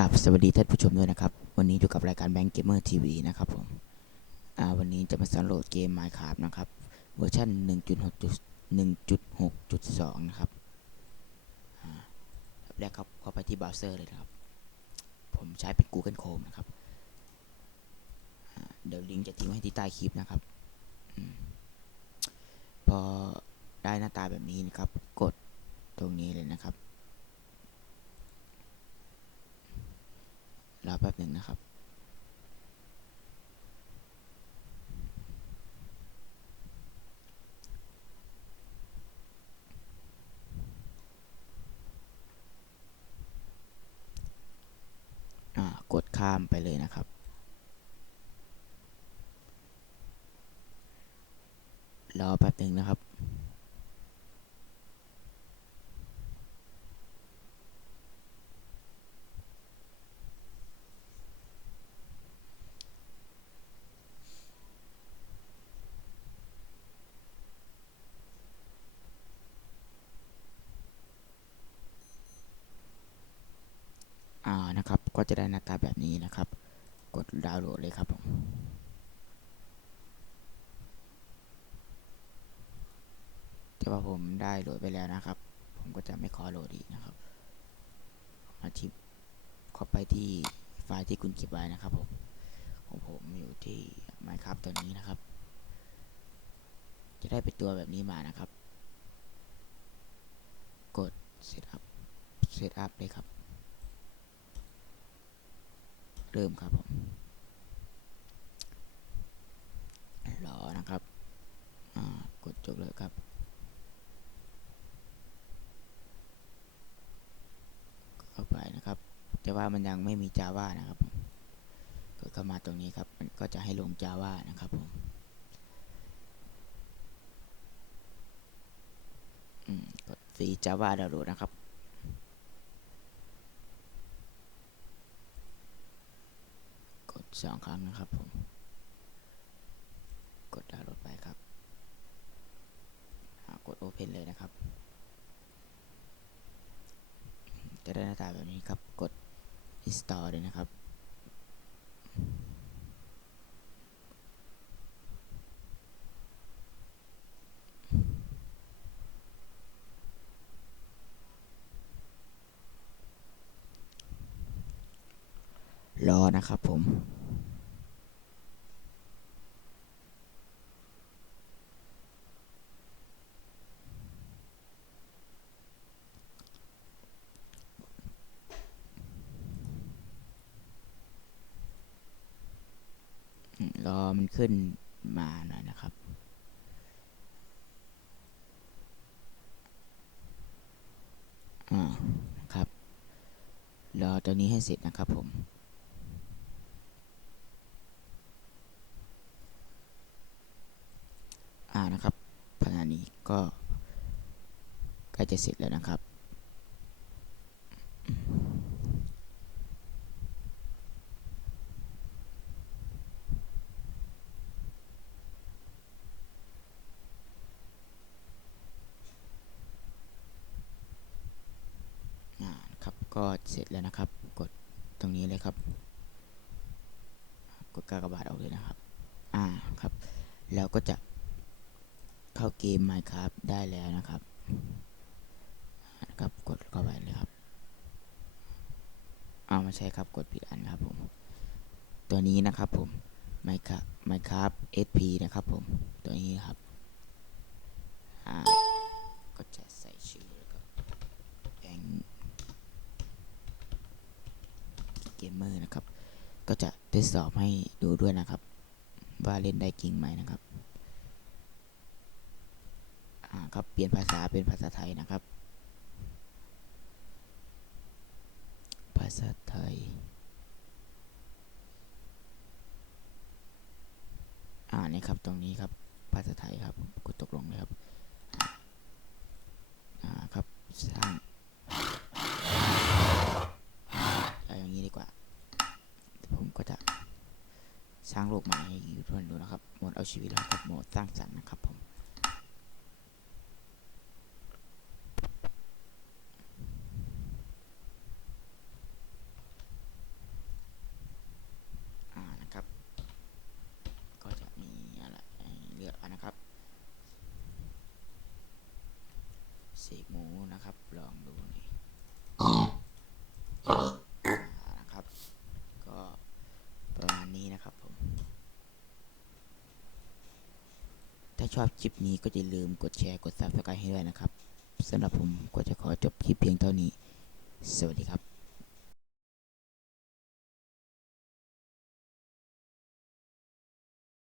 ลับสวัสดีท่านผู้ชมด้วยนะครับ วันนี้อยู่กับรายการแบงก์เกมเมอร์ทีวีนะครับผมวันนี้จะมาสอนโหลดเกม Minecraft นะครับ เวอร์ชัน1.6.1.6.2 นะครับอ่าแบบแรกครับเข้าไปที่เบราว์เซอร์เลยนะครับ ผมใช้เป็น Google Chrome นะครับ เดี๋ยวลิงก์จะทิ้งไว้ที่ใต้คลิปนะครับอพอได้หน้าตาแบบนี้นะครับ กดตรงนี้เลยนะครับ รอแป๊บหนึ่งนะครับกดข้ามไปเลยนะครับ รอแป๊บหนึ่งนะครับ นะครับ ก็จะได้หน้าตาแบบนี้นะครับ กดดาวน์โหลดเลยครับผมแต่ว่าผมได้โหลดไปแล้วนะครับ ผมก็จะไม่ขอโหลดอีกนะครับอาทิตเข้าไปที่ไฟล์ที่คุณเก็บไว้นะครับผมของผมอยู่ที่ Minecraft ตัวนี้นะครับ จะได้เป็นตัวแบบนี้มานะครับ กด Setup Setup เลยครับ เริ่มครับผมรอนะครับกดจบเลยครับ เข้าไปนะครับ แต่ว่ามันยังไม่มี Java นะครับผมกดเข้ามาตรงนี้ครับ มันก็จะให้ลง Java นะครับผมกดฟรี Java ดาวน์โหลดนะครับ กด สองครั้งนะครับผม กดดาวน์โหลดไปครับ กด Open เลยนะครับ จะได้หน้าตาแบบนี้ครับ กด Install เลยนะครับรอนะครับผม รอมันขึ้นมาหน่อยนะครับ อ่าครับ รอตัวนี้ให้เสร็จนะครับผมอ่านะครับขณะนี้ก็ใกล้จะเสร็จแล้วนะครับ อ่าครับ ก็เสร็จแล้วนะครับ กดตรงนี้เลยครับ กดกากบาทออกเลยนะครับ อ่าครับ แล้วก็จะเข้าเกม Minecraft ได้แล้วนะครับนะครับกดเข้าไปเลยครับเอามาใช้ครับกดผิดอันครับผม ตัวนี้นะครับผม Minecraft Minecraft SP นะครับผม ตัวนี้ครับ อ่า ก็จะใส่ชื่อแล้วก็แองเกมเมอร์นะครับ ก็จะทดสอบให้ดูด้วยนะครับ ว่าเล่นได้จริงไหมนะครับครับเปลี่ยนภาษาเป็นภาษาไทยนะครับ ภาษาไทยอ่านี่ครับตรงนี้ครับภาษาไทยครับกดตกลงเลยครับ อ่าครับ สร้างเอาอย่างนี้ดีกว่า ผมก็จะส ร้างโลกใหม่ให้อยู่ทุกคนดูนะครับโหมดเอาชีวิตรอดครับโหมดสร้างสรรค์นะครับผม อ นะครับ ลองดูนี่อ่านะครับ ก็ประมาณนี้นะครับผม ถ้าช อบคลิปนี้ก็อย่าลืมกดแชร์กด subscribe ให้ด้วยนะครับสำหรับผมก็จะขอจบคลิปเพียงเท่านี้ สวัสดีครับ